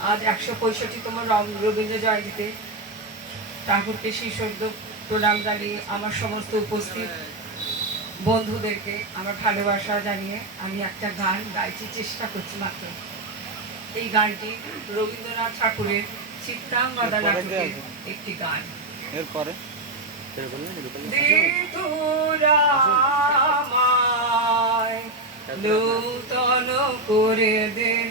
আজ একশো পঁয়ষট্টিতম রবীন্দ্র জয়ন্তীতে ঠাকুরকে শীর্ষদ্য প্রণাম জানিয়ে আমার সমস্ত উপস্থিত বন্ধুদেরকে আমার ভালোবাসা জানিয়ে আমি একটা গান গাইতে চেষ্টা করছি মাত্র। এই গানটি রবীন্দ্রনাথ ঠাকুরের চিত্রাঙ্গদা নাটকের একটি গান। এরপরে? নূতন করে দে।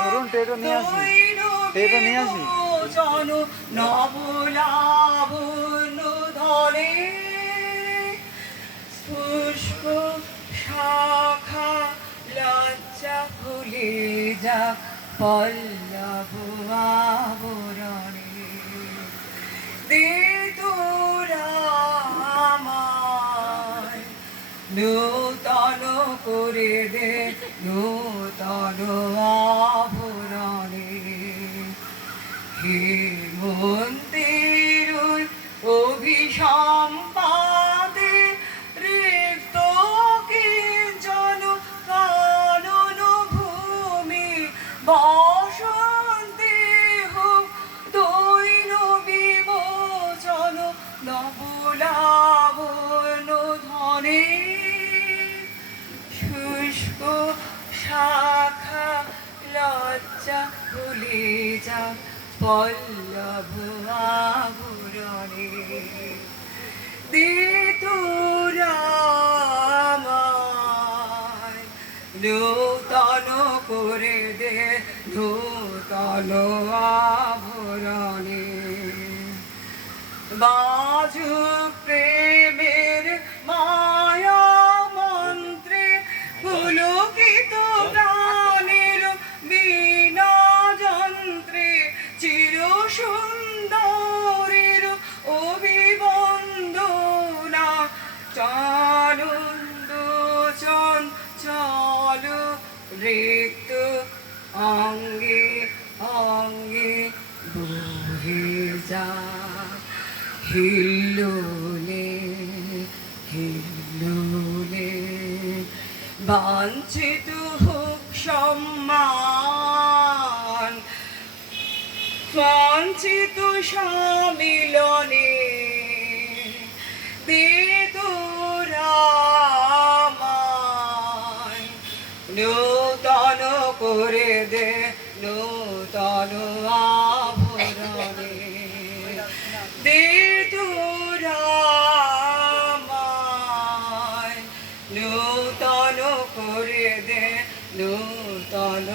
ধরুন, টেটো নিয়ে আসি। টেটো নিয়ে আসি। পুষ্প শাখা লজ্জা ফুলে যা পল্লব আবরণে দে নূতন করে দে নূতন আভরণে মন্দির অভিসম্পাদে রিক্ত কিঞ্চন কানন ভূমি বসন্তে হোক দৈন বিমোচন ধনে শুষ্ক শাখা লজ্জা ভুলে যা পল্লব আভরণে দিতুরামায় নূতন করে দে নূতন আভরণে। বাজু প্রেমের রিক্ত অঙ্গে অঙ্গে বহে যা। হিল্লোলে হিল্লোলে বাঞ্ছিত হোক সম্মান বাঞ্ছিত সম্মিলনে বেদরামায় নূতন আভরণে দেতুরামায় নূতন করে দে নূতন